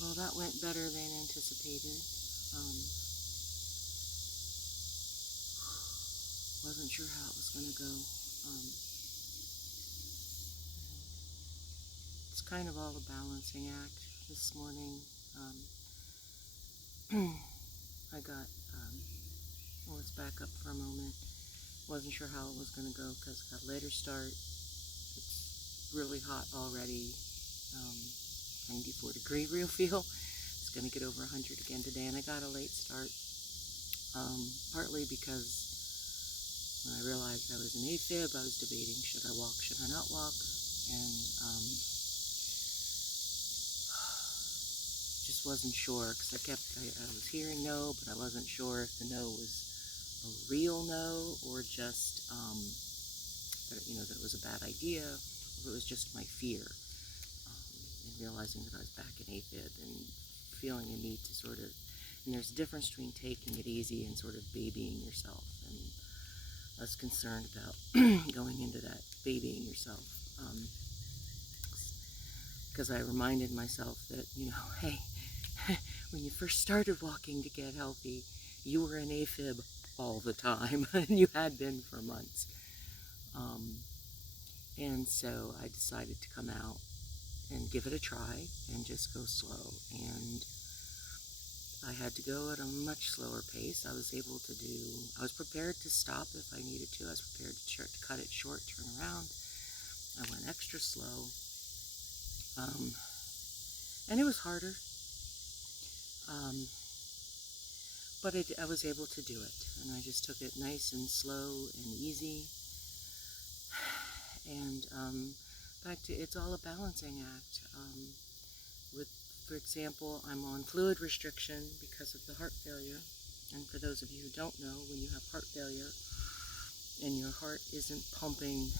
Well, that went better than anticipated. Um, wasn't sure how it was going to go. Um, it's kind of all a balancing act this morning. I got, well, let's back up for a moment. Wasn't sure how it was going to go because it got a later start. It's really hot already. Um, 94-degree real feel. It's going to get over 100 again today, and I got a late start. Partly because when I realized I was an AFib, I was debating, should I walk, should I not walk? And just wasn't sure because I was hearing no, but I wasn't sure if the no was a real no or just, that it was a bad idea, or it was just my fear. And realizing that I was back in AFib and feeling a need to sort of, and there's a difference between taking it easy and sort of babying yourself. And I was concerned about going into that babying yourself. Because I reminded myself that, hey, when you first started walking to get healthy, you were in AFib all the time, and you had been for months. And so I decided to come out and give it a try and just go slow. And I had to go at a much slower pace. I was prepared to stop if I needed to. I was prepared to cut it short, turn around. I went extra slow. And it was harder. But I was able to do it. And I just took it nice and slow and easy. And back to, it's all a balancing act. For example, I'm on fluid restriction because of the heart failure. And for those of you who don't know, when you have heart failure and your heart isn't pumping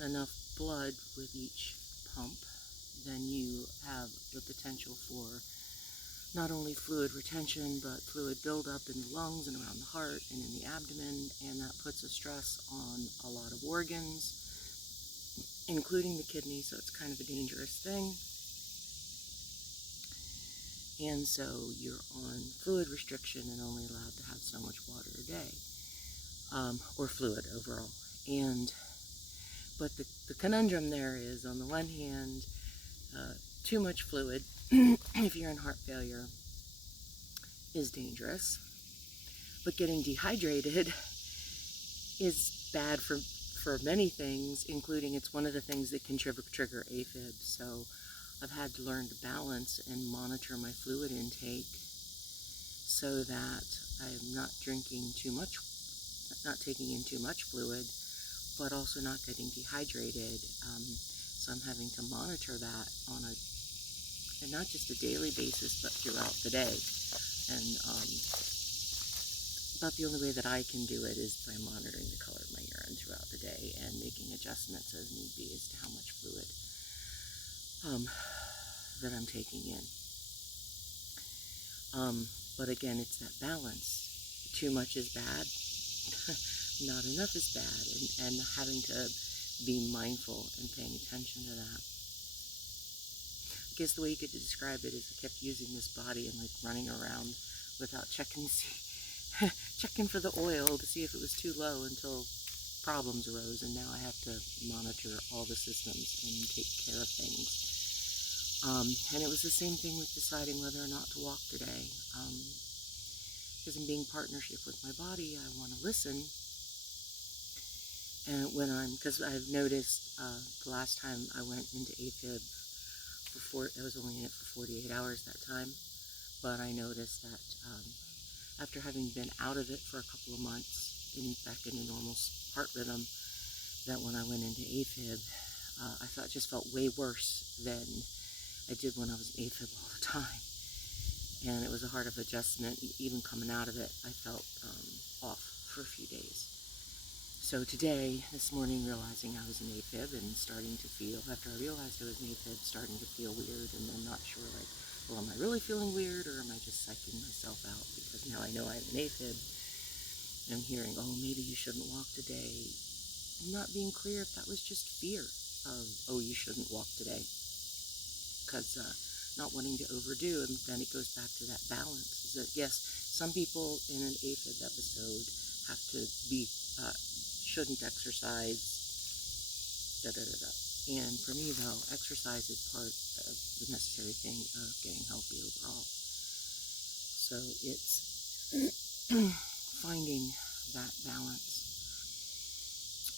enough blood with each pump, then you have the potential for not only fluid retention, but fluid buildup in the lungs and around the heart and in the abdomen, and that puts a stress on a lot of organs, including the kidney, so it's kind of a dangerous thing. And so you're on fluid restriction and only allowed to have so much water a day, or fluid overall. But the conundrum there is, on the one hand, too much fluid, if you're in heart failure, is dangerous. But getting dehydrated is bad for many things, including it's one of the things that can trigger AFib. So I've had to learn to balance and monitor my fluid intake so that I'm not drinking too much, not taking in too much fluid, but also not getting dehydrated. So I'm having to monitor that on and not just a daily basis, but throughout the day. And about the only way that I can do it is by monitoring the color of my urine throughout the day and making adjustments as need be as to how much fluid that I'm taking in. But again, it's that balance. Too much is bad. Not enough is bad. And having to be mindful and paying attention to that. I guess the way you could describe it is I kept using this body and like running around without checking for the oil to see if it was too low until problems arose, and now I have to monitor all the systems and take care of things. And it was the same thing with deciding whether or not to walk today. Because in being partnership with my body, I want to listen. And because I've noticed the last time I went into AFib, I was only in it for 48 hours that time, but I noticed that after having been out of it for a couple of months, back in a normal heart rhythm, that when I went into AFib, I just felt way worse than I did when I was in AFib all the time. And it was a hard of adjustment. Even coming out of it, I felt off for a few days. So today, this morning, realizing I was in AFib and starting to feel, after I realized I was in AFib, starting to feel weird, and then not sure, like, well, am I really feeling weird, or am I just psyching myself out? Because now I know I'm in AFib, and I'm hearing, oh, maybe you shouldn't walk today. I'm not being clear if that was just fear of, oh, you shouldn't walk today. Because not wanting to overdo. And then it goes back to that balance. Is that, yes, some people in an AFib episode have to be, shouldn't exercise, da da da da. And for me, though, exercise is part of the necessary thing of getting healthy overall. So it's finding that balance.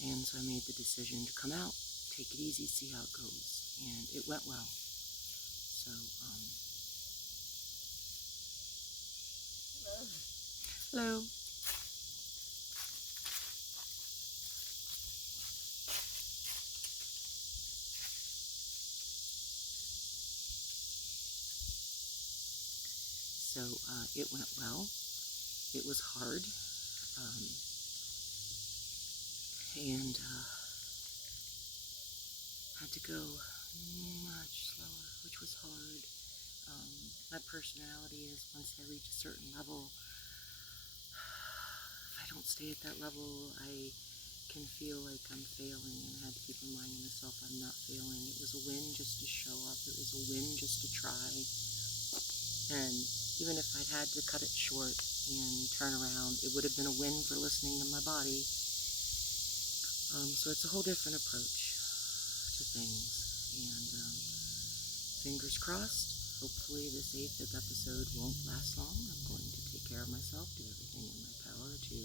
And so I made the decision to come out, take it easy, see how it goes. And it went well. So, hello. So it went well. It was hard, and had to go much slower, which was hard. My personality is, once I reach a certain level, if I don't stay at that level, I can feel like I'm failing, and I had to keep reminding myself I'm not failing. It was a win just to show up. It was a win just to try. And even if I'd had to cut it short and turn around, it would have been a win for listening to my body. So it's a whole different approach to things. And fingers crossed, hopefully this AFib episode won't last long. I'm going to take care of myself, do everything in my power to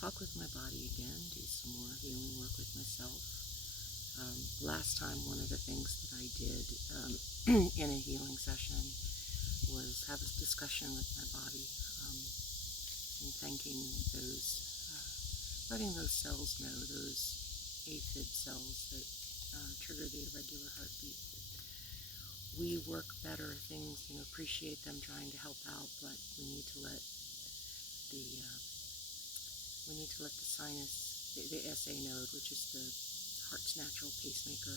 talk with my body again, do some more healing work with myself. Last time, one of the things that I did in a healing session was have a discussion with my body, and thanking those, letting those cells know, those AFib cells that trigger the irregular heartbeat. We work better, things, appreciate them trying to help out, but we need to let the sinus, the SA node, which is the heart's natural pacemaker,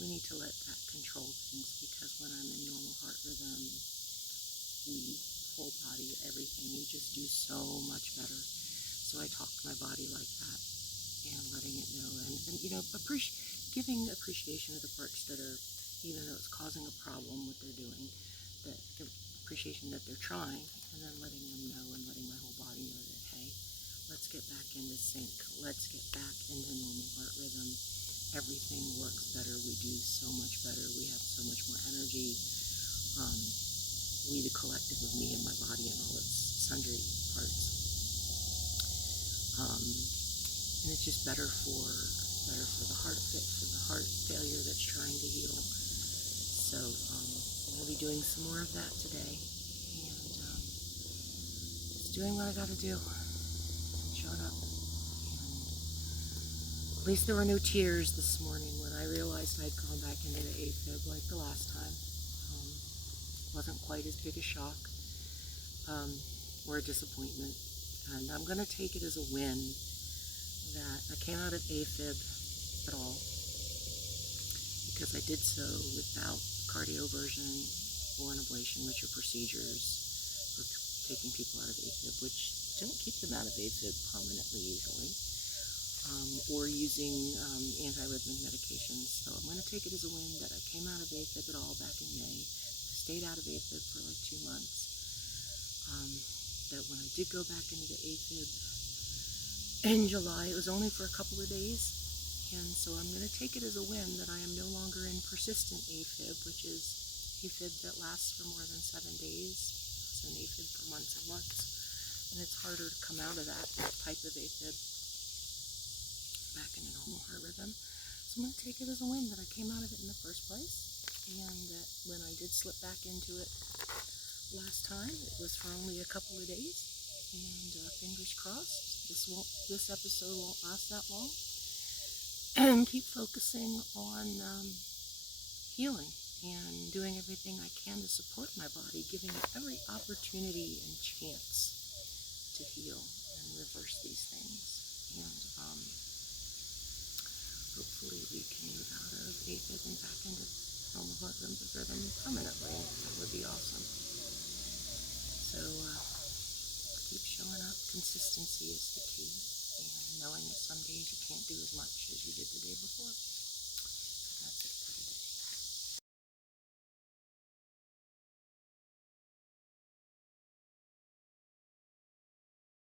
we need to let that control things, because when I'm in normal heart rhythm, whole body, everything, we just do so much better. So I talk to my body like that, and letting it know, and giving appreciation of the parts that are, even though it's causing a problem, what they're doing, that the appreciation that they're trying, and then letting them know, and letting my whole body know that, hey, let's get back into sync, let's get back into normal heart rhythm. Everything works better, we do so much better, we have so much more energy. We, the collective of me and my body and all its sundry parts. And it's just better for the heart failure that's trying to heal. So I'm going to be doing some more of that today, and just doing what I got to do, and showing up. And at least there were no tears this morning when I realized I'd gone back into the AFib like the last time. Wasn't quite as big a shock or a disappointment, and I'm going to take it as a win that I came out of AFib at all, because I did so without cardioversion or an ablation, which are procedures for taking people out of AFib, which don't keep them out of AFib permanently usually, or using antiarrhythmic medications. So I'm going to take it as a win that I came out of AFib at all back in May. Stayed out of AFib for like 2 months. That when I did go back into the AFib in July, it was only for a couple of days. And so I'm going to take it as a win that I am no longer in persistent AFib, which is AFib that lasts for more than 7 days. It's an AFib for months and months. And it's harder to come out of that type of AFib back into normal heart rhythm. So I'm going to take it as a win that I came out of it in the first place. And that when I did slip back into it last time, it was for only a couple of days. And fingers crossed, this episode won't last that long. And keep focusing on healing and doing everything I can to support my body, giving it every opportunity and chance to heal and reverse these things. And hopefully we can move out of AFib and back into normal heart rhythm permanently. That would be awesome. So keep showing up. Consistency is the key, and knowing that some days you can't do as much as you did the day before.